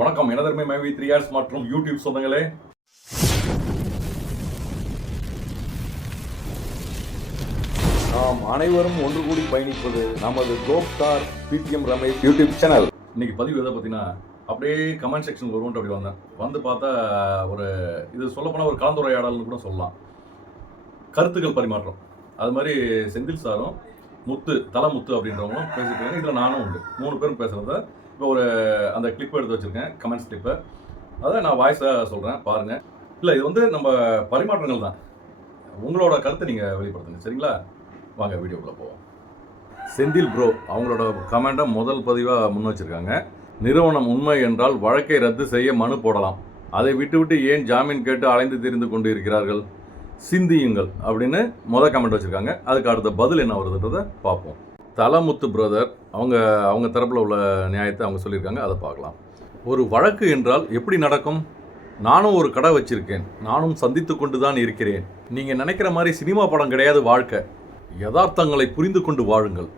வணக்கம் எனதர்மை மைவி 3 மற்றும் யூடியூப் சொந்தங்களே. நாம் அனைவரும் ஒன்று கூடி பயணிப்பது நமது கோப்தார் பிடிஎம் ரமேஷ் யூடியூப் சேனல். இன்னைக்கு பதிவு எதை பார்த்தீங்கன்னா, அப்படியே கமெண்ட் செக்ஷன் வருவோம் அப்படி வந்து பார்த்தா ஒரு இது சொல்லப்போனால் ஒரு கலந்துரையாடல்னு கூட சொல்லலாம். கருத்துக்கள் பரிமாற்றம். அது மாதிரி செந்தில் சாரும் தலமுத்து அப்படின்றவங்களும் பேசிட்டு இருக்காங்க. இதில் நானும் உண்டு. 3 பேரும் பேசுகிறத இப்போ ஒரு அந்த கிளிப் எடுத்து வச்சுருக்கேன், கமெண்ட்ஸ் கிளிப்பை. அதை நான் வாய்ஸாக சொல்கிறேன், பாருங்கள். இல்லை, இது வந்து நம்ம பரிமாற்றங்கள் தான். உங்களோட கருத்தை நீங்கள் வெளிப்படுத்துங்க, சரிங்களா? வாங்க வீடியோக்குள்ளே போவோம். செந்தில் ப்ரோ அவங்களோட கமெண்ட்டை முதல் பதிவாக முன் வச்சுருக்காங்க. நிறுவனம் உண்மை என்றால் வழக்கை ரத்து செய்ய மனு போடலாம். அதை விட்டு ஏன் ஜாமீன் கேட்டு அலைந்து திரிந்து கொண்டு இருக்கிறார்கள், சிந்தியுங்கள் அப்படின்னு முதல் கமெண்ட் வச்சுருக்காங்க. அதுக்கு அடுத்த பதில் என்ன வருதுன்றதை பார்ப்போம். தலமுத்து பிரதர் அவங்க தரப்பில் உள்ள நியாயத்தை அவங்க சொல்லியிருக்காங்க, அதை பார்க்கலாம். ஒரு வழக்கு என்றால் எப்படி நடக்கும்? நானும் ஒரு கடை வச்சிருக்கேன், நானும் சந்தித்து கொண்டு தான் இருக்கிறேன். நீங்கள் நினைக்கிற மாதிரி சினிமா படம் கிடையாது வாழ்க்கை. யதார்த்தங்களை புரிந்து கொண்டு வாழுங்கள்.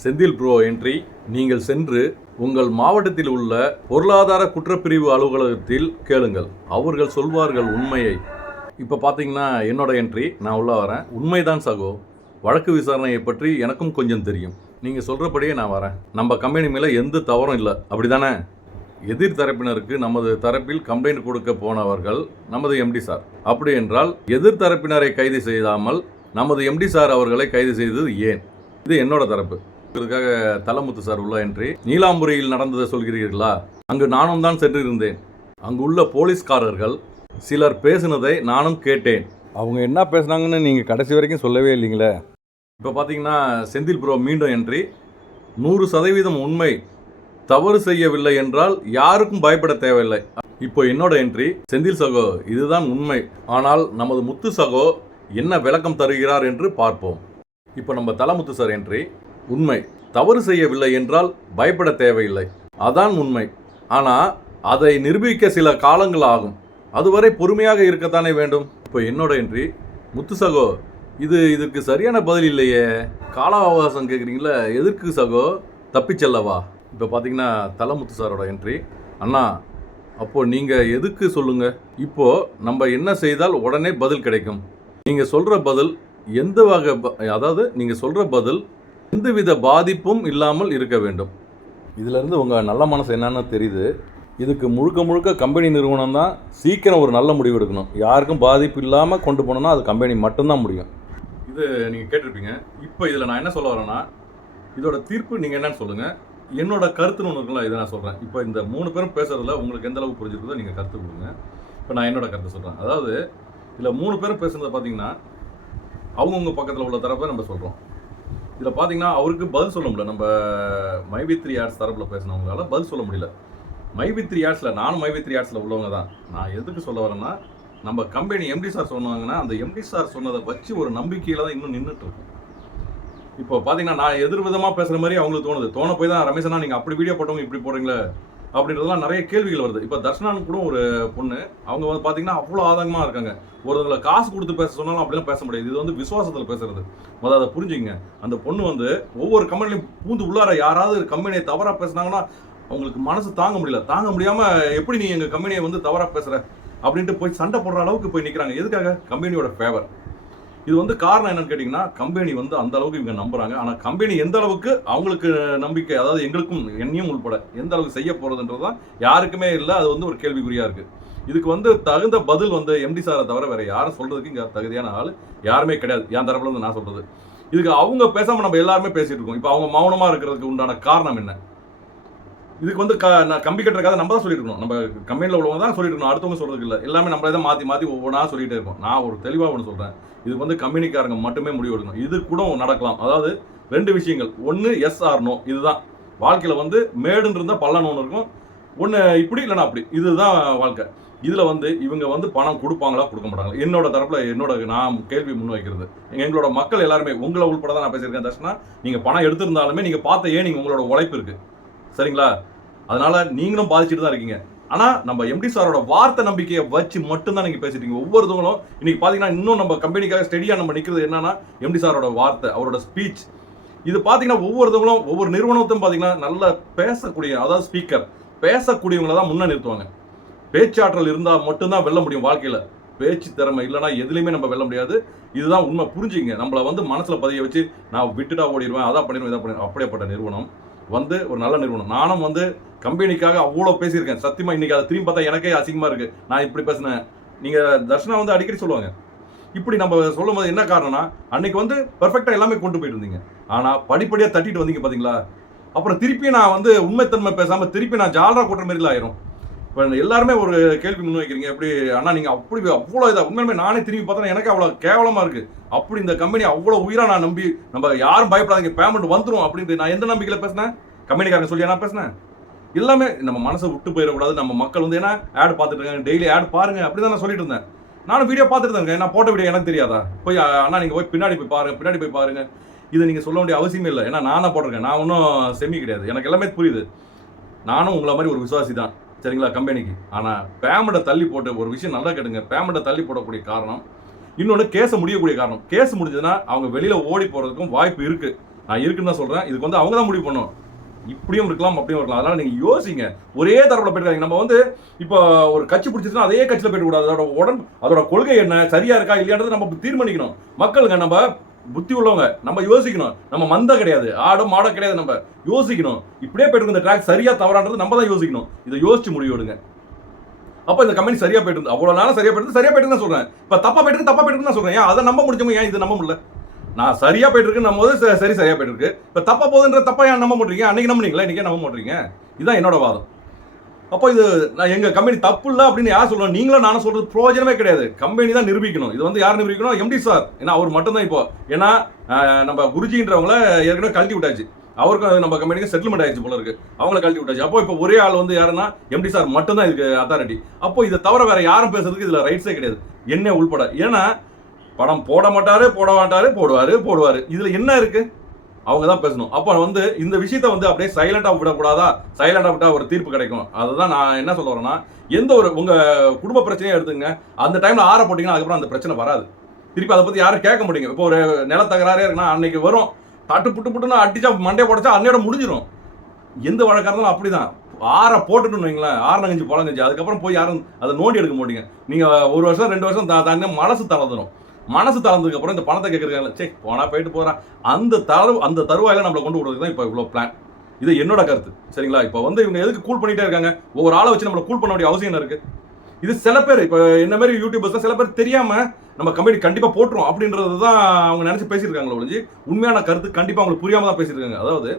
Senthil bro entry. நீங்கள் சென்று உங்கள் மாவட்டத்தில் உள்ள பொருளாதார குற்றப்பிரிவு அலுவலகத்தில் கேளுங்கள், அவர்கள் சொல்வார்கள் உண்மையை. இப்போ பார்த்தீங்கன்னா என்னோட என்ட்ரி, நான் உள்ளே வரேன். உண்மைதான் சகோ, வழக்கு விசாரணையை பற்றி எனக்கும் கொஞ்சம் தெரியும். நீங்கள் சொல்கிறபடியே நான் வரேன். நம்ம கம்பெனி மேலே எந்த தவறும் இல்லை, அப்படி தானே? எதிர் தரப்பினருக்கு நமது தரப்பில் கம்ப்ளைண்ட் கொடுக்க போனவர்கள் நமது எம்டி சார். அப்படி என்றால் எதிர் தரப்பினரை கைது செய்யாமல் நமது எம்டி சார் அவர்களை கைது செய்தது ஏன்? இது என்னோட தரப்பு. இதுக்காக தலமுத்து சார் உள்ள என்ட்ரி. நீலாம்புரியில் நடந்ததை சொல்கிறீர்களா? அங்கு நானும் தான் சென்றிருந்தேன். அங்குள்ள போலீஸ்காரர்கள் சிலர் பேசினதை நானும் கேட்டேன். அவங்க என்ன பேசுனாங்கன்னு நீங்கள் கடைசி வரைக்கும் சொல்லவே இல்லைங்களே. இப்போ பார்த்தீங்கன்னா செந்தில் ப்ரோ மீண்டும் என்ட்ரி. 100% உண்மை. தவறு செய்யவில்லை என்றால் யாருக்கும் பயப்பட தேவையில்லை. இப்போ என்னோட என்ட்ரி. செந்தில் சகோ, இதுதான் உண்மை. ஆனால் நமது முத்து சகோ என்ன விளக்கம் தருகிறார் என்று பார்ப்போம். இப்போ நம்ம தலமுத்து சார் என்ட்ரி. உண்மை. தவறு செய்யவில்லை என்றால் பயப்பட தேவையில்லை, அதான் உண்மை. ஆனால் அதை நிரூபிக்க சில காலங்கள் ஆகும், அதுவரை பொறுமையாக இருக்கத்தானே வேண்டும். இப்போ என்னோட என்ட்ரி. முத்து சகோ, இதுக்கு சரியான பதில் இல்லையே. கால அவகாசம் கேட்குறீங்களா? எதற்கு சகோ? தப்பிச்செல்லவா? இப்போ பார்த்தீங்கன்னா தலமுத்து சாரோட என்ட்ரி. அண்ணா, அப்போது நீங்கள் எதுக்கு சொல்லுங்கள். இப்போது நம்ம என்ன செய்தால் உடனே பதில் கிடைக்கும்? நீங்கள் சொல்கிற பதில் எந்த வகை, அதாவது நீங்கள் சொல்கிற பதில் எந்தவித பாதிப்பும் இல்லாமல் இருக்க வேண்டும். இதிலேருந்து உங்கள் நல்ல மனசு என்னன்னு தெரியுது. இதுக்கு முழுக்க கம்பெனி நிறுவனம் தான் சீக்கிரம் ஒரு நல்ல முடிவு எடுக்கணும். யாருக்கும் பாதிப்பு இல்லாமல் கொண்டு போனோம்னா அது கம்பெனி மட்டும்தான் முடியும். இது நீங்கள் கேட்டிருப்பீங்க. இப்போ இதில் நான் என்ன சொல்ல வரேன்னா, இதோட தீர்ப்பு நீங்கள் என்னன்னு சொல்லுங்கள். என்னோட கருத்துன்னு ஒன்று இருக்குல்ல, இதை நான் சொல்கிறேன். இப்போ இந்த 3 பேரும் பேசுகிறதுல உங்களுக்கு எந்த அளவுக்கு புரிஞ்சிருக்குதோ நீங்கள் கருத்து கொடுங்க. இப்போ நான் என்னோட கருத்தை சொல்கிறேன். அதாவது இதில் 3 பேரும் பேசுகிறத பார்த்தீங்கன்னா அவங்கவுங்க பக்கத்தில் உள்ள தரப்பை நம்ம சொல்கிறோம். இதில் பார்த்தீங்கன்னா அவருக்கு பதில் சொல்ல முடியல. நம்ம மைவி 3 ஆர்ட்ஸ் தரப்பில் பேசினவங்களால பதில் சொல்ல முடியல. மைவி 3 ஆர்ட்ஸில், நானும் மைவி 3 ஆர்ட்ஸில் உள்ளவங்க தான். நான் எதுக்கு சொல்ல வரேன்னா, நம்ம கம்பெனி எம்டி சார் சொன்னாங்கன்னா அந்த எம்டி சார் சொன்னதை வச்சு ஒரு நம்பிக்கையில் தான் இன்னும் நின்றுட்டு இருக்கும். இப்போ பார்த்தீங்கன்னா நான் எதிர்விதமாக பேசுகிற மாதிரி அவங்களுக்கு தோண போய் தான் ரமேஷனா நீங்கள் அப்படி வீடியோ போட்டவங்க இப்படி போடுறீங்களே அப்படின்றதுலாம் நிறைய கேள்விகள் வருது. இப்போ தர்ஷனான்னு கூட ஒரு பொண்ணு, அவங்க வந்து பார்த்தீங்கன்னா அவ்வளோ ஆதங்கமாக இருக்காங்க. ஒருத்தங்களை காசு கொடுத்து பேச சொன்னாலும் அப்படிலாம் பேச முடியாது. இது வந்து விசுவாசத்தில் பேசுறது. முதல்ல அதை புரிஞ்சுங்க. அந்த பொண்ணு வந்து ஒவ்வொரு கம்பெனிலையும் பூந்து உள்ளார யாராவது கம்பெனியை தவறாக பேசுனாங்கன்னா அவங்களுக்கு மனசு தாங்க முடியாமல் எப்படி நீ எங்கள் கம்பெனியை வந்து தவறாக பேசுகிற அப்படின்ட்டு போய் சண்டை போடுற அளவுக்கு போய் நிற்கிறாங்க. எதுக்காக? கம்பெனியோட ஃபேவர். இது வந்து காரணம் என்னன்னு கேட்டிங்கன்னா, கம்பெனி வந்து அந்த அளவுக்கு இவங்க நம்புகிறாங்க. ஆனால் கம்பெனி எந்த அளவுக்கு அவங்களுக்கு நம்பிக்கை, அதாவது எங்களுக்கும் என்னையும் உள்பட எந்த அளவுக்கு செய்ய போகிறதுன்றது தான் யாருக்குமே இல்லை. அது வந்து ஒரு கேள்விக்குறியாக இருக்குது. இதுக்கு வந்து தகுந்த பதில் வந்து எம்டி சாரை தவிர வேறு யாரும் சொல்கிறதுக்கு இங்கே தகுதியான ஆள் யாருமே கிடையாது. என் தரப்புல இருந்து நான் சொல்கிறது. இதுக்கு அவங்க பேசாமல் நம்ம எல்லாருமே பேசிகிட்டு இருக்கோம். இப்போ அவங்க மௌனமாக இருக்கிறதுக்கு உண்டான காரணம் என்ன? இதுக்கு வந்து கம்பி கட்டுறக்காக நம்ம தான் சொல்லிட்டு இருக்கணும். நம்ம கம்பெனியில் உள்ளவங்க தான் சொல்லிட்டு இருக்கணும், அடுத்தவங்க சொல்றதுக்கு இல்லை. எல்லாமே நம்மளே தான் மாற்றி ஒவ்வொன்றா சொல்லிகிட்டே இருக்கோம். நான் ஒரு தெளிவாக ஒன்று சொல்கிறேன். இது வந்து கம்பெனிக்காரங்க மட்டுமே முடிவு எடுக்கணும். இது கூட நடக்கலாம். அதாவது 2 விஷயங்கள். ஒன்று எஸ் ஆர் நோ. இதுதான் வாழ்க்கையில் வந்து மேடுன்னு இருந்தால் பள்ளன்னு ஒன்று இருக்கும். ஒன்று இப்படி இல்லைனா அப்படி. இதுதான் வாழ்க்கை. இதில் வந்து இவங்க வந்து பணம் கொடுப்பாங்களா கொடுக்க மாட்டாங்களா? என்னோட தரப்பில் நான் கேள்வி முன் வைக்கிறது, எங்களோட மக்கள் எல்லாருமே உங்களை உள்பட தான் நான் பேசியிருக்கேன். தர்ஷனா, நீங்கள் பணம் எடுத்திருந்தாலுமே நீங்கள் பார்த்த நீங்கள் உங்களோட உழைப்பு இருக்குது, சரிங்களா? அதனால நீங்களும் பாதிச்சுட்டு தான் இருக்கீங்க. ஆனால் நம்ம எம்டி சாரோட வார்த்தை நம்பிக்கையை வச்சு மட்டும்தான் நீங்கள் பேசிட்டீங்க. ஒவ்வொருத்தவங்களும் இன்னைக்கு பார்த்தீங்கன்னா இன்னும் நம்ம கம்பெனிக்காக ஸ்டெடியாக நம்ம நிற்கிறது என்னன்னா எம்டி சாரோட வார்த்தை, அவரோட ஸ்பீச். இது பார்த்தீங்கன்னா ஒவ்வொருத்தவங்களும் ஒவ்வொரு நிறுவனத்தையும் பார்த்தீங்கன்னா நல்லா பேசக்கூடிய, அதாவது ஸ்பீக்கர் பேசக்கூடியவங்களை தான் முன்ன நிறுத்துவாங்க. பேச்சாற்றல் இருந்தால் மட்டும்தான் வெல்ல முடியும் வாழ்க்கையில். பேச்சு திறமை இல்லைனா எதுலையுமே நம்ம வெல்ல முடியாது. இதுதான் உண்மை, புரிஞ்சுங்க. நம்மளை வந்து மனசில் பதிய வச்சு நான் விட்டுட்டா ஓடிடுவேன், அதான் பண்ணிடுவேன், இதான் பண்ணிடுவேன். அப்படியேப்பட்ட நிறுவனம் வந்து ஒரு நல்ல நிறுவனம். நானும் வந்து கம்பெனிக்காக அவ்வளோ பேசியிருக்கேன். சத்தியமாக இன்றைக்கி அதை திரும்பி பார்த்தா எனக்கே அசிங்கமாக இருக்குது. நான் இப்படி பேசினேன். நீங்கள் தர்ஷனா வந்து அடிக்கடி சொல்லுவாங்க, இப்படி நம்ம சொல்லும் போது என்ன காரணம்னா, அன்னைக்கு வந்து பெர்ஃபெக்டாக எல்லாமே கொண்டு போயிட்டு இருந்தீங்க. ஆனால் படிப்படியாக தட்டிட்டு வந்தீங்க பார்த்தீங்களா, அப்புறம் திருப்பி நான் வந்து உண்மைத்தன்மை பேசாமல் திருப்பி நான் ஜாலரா கூட்டுற மாதிரிலாம் ஆயிரும். இப்போ எல்லாருமே ஒரு கேள்வி முன் வைக்கிறீங்க, எப்படி அண்ணா நீங்கள் அப்படி அவ்வளோ இதாக உண்மையுமே நானே திரும்பி பார்த்தா எனக்கு அவ்வளோ கேவலமாக இருக்குது. அப்படி இந்த கம்பெனி அவ்வளோ உயிராக நான் நம்பி, நம்ம யாரும் பயப்படாதீங்க பேமெண்ட் வந்துடும் அப்படின்ட்டு நான் எந்த நம்பிக்கையில் பேசினேன்? கம்பெனிக்காரங்க சொல்லி நான் பேசினேன். எல்லாமே நம்ம மனசை விட்டு போயிடக்கூடாது. நம்ம மக்கள் வந்து ஏன்னா ஆட் பார்த்துட்டு இருக்காங்க, டெய்லி ஆட் பாருங்க அப்படி தான் நான் சொல்லிட்டு இருந்தேன். நானும் வீடியோ பார்த்துட்டு இருக்கேன். நான் போட்ட வீடியோ எனக்கு தெரியாதா? போய் அண்ணா நீங்கள் போய் பின்னாடி போய் பாருங்க. இதை நீங்கள் சொல்ல வேண்டிய அவசியமே இல்லை. ஏன்னா நான் தான் போட்டிருக்கேன். நான் ஒன்றும் செம்மி கிடையாது. எனக்கு எல்லாமே புரியுது. நானும் உங்களை மாதிரி ஒரு விசுவாசி தான், சரிங்களா, கம்பெனிக்கு. ஆனால் பேமெண்ட்டை தள்ளி போட்டு ஒரு விஷயம் நல்லா கேட்டுங்க. பேமெண்ட்டை தள்ளி போடக்கூடிய காரணம் இன்னொன்று கேஸை முடியக்கூடிய காரணம். கேஸ் முடிஞ்சதுன்னா அவங்க வெளியில் ஓடி போகிறதுக்கும் வாய்ப்பு இருக்குது. நான் இருக்குன்னு தான் சொல்கிறேன். இதுக்கு வந்து அவங்க தான் முடிவு பண்ணணும். இப்படியும் இருக்கலாம் அப்படியும் இருக்கலாம். அதனால நீங்க யோசிங்க. ஒரே தரப்புல போயிட்டு நம்ம வந்து இப்போ ஒரு கட்சி பிடிச்சிருந்தா அதே கட்சியில போயிட்டு கூடாது. அதோட கொள்கை என்ன, சரியா இருக்கா இல்லையான்றது நம்ம தீர்மானிக்கணும். மக்களுங்க நம்ம புத்தி உள்ளவங்க, நம்ம யோசிக்கணும். நம்ம மந்த கிடையாது, ஆடும் மாட கிடையாது. நம்ம யோசிக்கணும். இப்படியே போயிட்டு இந்த ட்ராக் சரியா தவறான்றது நம்ம தான் யோசிக்கணும். இதை யோசிச்சு முடிவெடுங்க. அப்ப இந்த கம்பெனி சரியா போயிட்டு அவ்வளவு நாளும் சரியா போயிட்டு தான் சொல்றேன். இப்ப தப்பா போயிட்டு தான் சொல்றேன். ஏன் அதை நம்ப முடிஞ்சவங்க ஏன் இதை நம்ப முடியல? நான் சரியா போயிட்டு இருக்கு நம்ம போது சரியா போயிட்டு இருக்கு. இப்ப தப்பா போகுதுன்ற தப்பா ஏன் நம்ப மாட்டீங்க? அன்னைக்கு நம்பினீங்களா, இன்னைக்கே நம்ப மாட்டீங்க? இதுதான் என்னோட வாதம். அப்போ இது நான் எங்க கம்பெனி தப்பு இல்லை அப்படின்னு யார் சொல்லணும்? நீங்களும் நானும் சொல்றது பிரயோஜனமே கிடையாது. கம்பெனி தான் நிரூபிக்கணும். இது வந்து யார் நிரூபிக்கணும்? MD sir. ஏன்னா அவர் மட்டும்தான் இப்போ. ஏன்னா நம்ம குருஜின்றவங்கள ஏற்கனவே கழட்டி விட்டாச்சு. அவருக்கும் நம்ம கம்பெனிக்கு செட்டில்மெண்ட் ஆயிடுச்சு போல இருக்கு. அவங்கள கழட்டி விட்டாச்சு. அப்போ இப்போ ஒரே ஆள் வந்து யாருன்னா எம்டி சார் மட்டும்தான் இதுக்கு அத்தாரிட்டி. அப்போ இதை தவிர வேற யாரும் பேசுறதுக்கு இதுல ரைட்ஸே கிடையாது, என்ன உள்பட. ஏன்னா படம் போட மாட்டாரு, போடுவாரு. இதுல என்ன இருக்கு? அவங்க தான் பேசணும். அப்ப வந்து இந்த விஷயத்த வந்து அப்படியே சைலண்டா விடக்கூடாதா? சைலண்டா விட்டா ஒரு தீர்ப்பு கிடைக்கும். அதுதான் நான் என்ன சொல்ல வரேன்னா, எந்த ஒரு உங்க குடும்ப பிரச்சனையும் எடுத்துங்க, அந்த டைம்ல ஆற போட்டீங்கன்னா அதுக்கப்புறம் அந்த பிரச்சனை வராது. திருப்பி அதை பத்தி யாரும் கேட்க முடியுங்க. இப்போ ஒரு நிலத்தகராறே இருக்குன்னா அன்னைக்கு வரும், தட்டு புட்டுன்னு அடிச்சா மண்டே போடச்சா அன்னையோட முடிஞ்சிடும். எந்த வழக்கா இருந்தாலும் அப்படிதான். ஆற போட்டுட்டுன்னு வைங்களேன், ஆறுனங்கஞ்சி பொழங்கஞ்சி, அதுக்கப்புறம் போய் யாரும் அதை நோண்டி எடுக்க மாட்டீங்க. நீங்க 1 வருஷம் 2 வருஷம் தாங்க மனசு தளர்ந்துடும். மனசு தளர்ந்ததுக்கு அப்புறம் இந்த பணத்தை கேட்கறாங்க, சே போனா போயிட்டு போறான், அந்த தருவாயில நம்மளை கொண்டு விடுறதுக்கு தான் இப்போ இவ்வளோ பிளான். இது என்னோட கருத்து, சரிங்களா? இப்போ வந்து இவங்க எதுக்கு கூல் பண்ணிட்டே இருக்காங்க? ஒவ்வொரு ஆளை வச்சு நம்மளை கூல் பண்ண வேண்டிய அவசியம் இருக்கு. இது சில பேர் இப்போ என்ன மாதிரி யூடியூபர்ஸ் சில பேர் தெரியாம நம்ம கம்பெனி கண்டிப்பா போட்டுரும் அப்படின்றது தான் அவங்க நினைச்சு பேசியிருக்காங்களோ ஒழிஞ்சு உண்மையான கருத்து கண்டிப்பா அவங்களுக்கு புரியாம தான் பேசியிருக்காங்க. அதாவது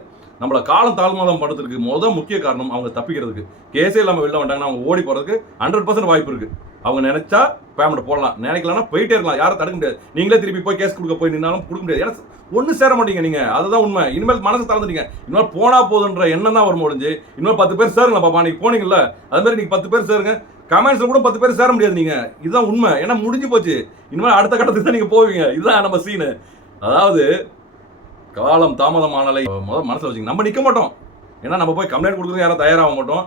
நம்மள காலம் தாழ்மாலம் படுறதுக்கு முக்கிய காரணம் அவங்க தப்பிக்கிறதுக்கு. கேஸே இல்லாமல் வெளில வந்துட்டாங்கன்னா அவங்க ஓடி போறதுக்கு 100% வாய்ப்பு இருக்கு. அவங்க நினைச்சா பேமெண்ட் போடலாம், நினைக்கலன்னா போயிட்டே இருக்கலாம், யாரும் தடுக்க முடியாது. நீங்களே திருப்பி போய் கேஸ் கொடுக்க போய் நின்னாலும் கொடுக்க முடியாது. ஏன்னா ஒன்றும் சேர மாட்டீங்க நீங்க, அதுதான் உண்மை. இனிமேல் மனசு தளர்ந்துட்டீங்க. இனிமேல் போனா போதுன்ற எண்ணம் தான் வரும் முடிஞ்சு. இனிமேல் 10 பேர் சேருங்களா பாப்பா, நீங்க போனீங்கல்ல அது மாதிரி நீங்க 10 பேர் சேருங்க. கமெண்ட்ஸ்ல கூட 10 பேர் சேர முடியாது நீங்க. இதுதான் உண்மை. ஏன்னா முடிஞ்சு போச்சு. இனிமேல் அடுத்த கட்டத்துக்கு தான் நீங்க போவீங்க. இதுதான் நம்ம சீனு. அதாவது காலம் தாமதமானாலே முதல் மனசில் வச்சுங்க. நம்ம நிற்க மாட்டோம். ஏன்னா நம்ம போய் கம்ப்ளைண்ட் கொடுக்குறது யாரும் தயாராக மாட்டோம்.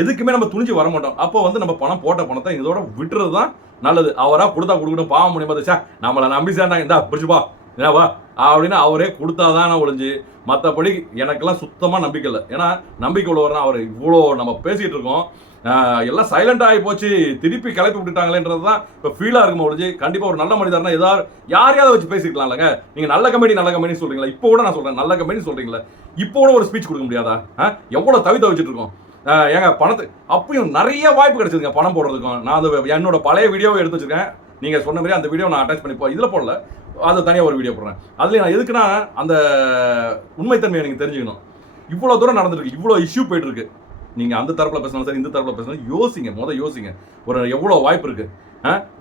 எதுக்குமே நம்ம துணிஞ்சு வர மாட்டோம். அப்போ வந்து நம்ம பணம் போட்ட பணத்தை இதோட விட்டுறது தான் நல்லது. அவராக கொடுத்தா கொடுக்கணும், பாவம் முடியும் சார் நம்மளை நம்பி சேர்ந்தாங்க, இந்தா பிடிச்சுப்பா என்னவா அப்படின்னு அவரே கொடுத்தாதான் நான் ஒழிஞ்சு. மற்றபடி எனக்கெல்லாம் சுத்தமாக நம்பிக்கை இல்லை. ஏன்னா நம்பிக்கை உள்ளவர்னா அவர் இவ்வளோ நம்ம பேசிகிட்டு இருக்கோம், எல்லாம் சைலண்ட் ஆகி போச்சு, திருப்பி கிளப்பி விட்டுட்டாங்களேன்றது தான் இப்போ ஃபீலாக இருக்கும் ஒழிஞ்சு. கண்டிப்பாக ஒரு நல்ல மனிதர்னா ஏதாவது யாரையாவது வச்சு பேசிக்கலாம் இல்லைங்க. நீங்கள் நல்ல கம்பெனி சொல்கிறீங்களா? இப்போ கூட நான் சொல்கிறேன் நல்ல கம்பெனி சொல்கிறீங்களா, இப்போ கூட ஒரு ஸ்பீச் கொடுக்க முடியாதா? எவ்வளோ தவிச்சிட்டு இருக்கோம் ஏங்க பணத்தை. அப்பயும் நிறைய வாய்ப்பு கிடைச்சிருங்க பணம் போடுறதுக்கும். நான் அது என்னோட பழைய வீடியோவை எடுத்து வச்சிருக்கேன். நீங்கள் சொன்ன மாதிரி அந்த வீடியோ நான் அட்டாச் பண்ணி இதில் போடல, அது தனியாக ஒரு வீடியோ போடுறேன். அதுலேயும் நான் எதுக்குன்னா அந்த உண்மைத்தன்மையை நீங்கள் தெரிஞ்சுக்கணும். இவ்வளோ தூரம் நடந்துருக்கு, இவ்வளோ இஷ்யூ போயிட்டு இருக்கு. நீங்கள் அந்த தரப்பில் பேசணும் சார், இந்த தரப்பில் பேசணும், யோசிங்க. ஒரு எவ்வளோ வாய்ப்பு இருக்கு.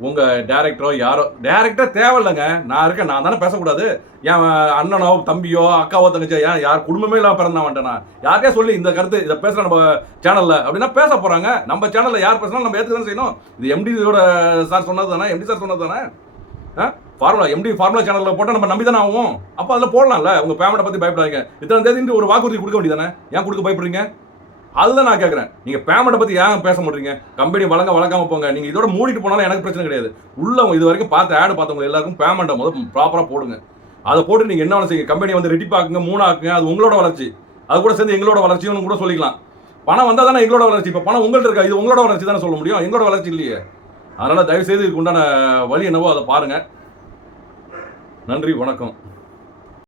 உங்கள் டேரக்டரோ யாரோ டேரக்டர் தேவையில்லைங்க. நான் இருக்கேன், நான் தானே பேசக்கூடாது? என் அண்ணனோ தம்பியோ அக்காவோ தங்கச்சியோ ஏன் யார் குடும்பமே இல்லாமல் பிறந்தா வந்துட்டேனா? யார்கிட்டே சொல்லி இந்த கருத்து இதை பேசுகிறேன் நம்ம சேனலில் அப்படின்னா பேச போகிறாங்க. நம்ம சேனலில் யார் பேசினாலும் நம்ம ஏற்றுக்க தானே செய்யணும். இது எம்டியோட சார் சொன்னது தானே, எம்டி சார் சொன்னது தானே. ஃபார்முலா சேனலில் போட்டால் நம்ம நம்பி தானே ஆகும். அப்போ அதில் போடலாம்ல. உங்கள் பேமெண்ட்டை பற்றி பயப்படாதீங்க. இத்தனை தேதி ஒரு வாக்குறுதி கொடுக்க வேண்டியதானே, ஏன் கொடுக்க பயப்படுறீங்க? அதுதான் நான் கேட்குறேன். நீங்கள் பேமெண்ட்டை பற்றி ஏன் பேச மாட்டீங்க? கம்பெனி வழங்காமல் போங்க. நீங்கள் இதோட மூடிட்டு போனாலும் எனக்கு பிரச்சனை கிடையாது. உள்ளவங்க இது வரைக்கும் பார்த்தவங்க எல்லாருக்கும் பேமெண்ட்டை முதல் ப்ராப்பராக போடுங்க. அதை போட்டு நீங்கள் என்ன வேணும் செய்யுங்க. கம்பெனி வந்து ரெட்டிப்பாக்குங்க, 3 ஆக்குங்க. அது உங்களோட வளர்ச்சி. அது கூட சேர்ந்து எங்களோட வளர்ச்சியும் கூட சொல்லிக்கலாம். பணம் வந்தால் தானே எங்களோட வளர்ச்சி. இப்போ பணம் உங்கள்கிட்ட இருக்கா, இது உங்களோட வளர்ச்சி தானே சொல்ல முடியும், எங்களோட வளர்ச்சி இல்லையே. அதனால் தயவுசெய்து இதுக்கு உண்டான வழி என்னவோ அதை பாருங்கள். நன்றி, வணக்கம்.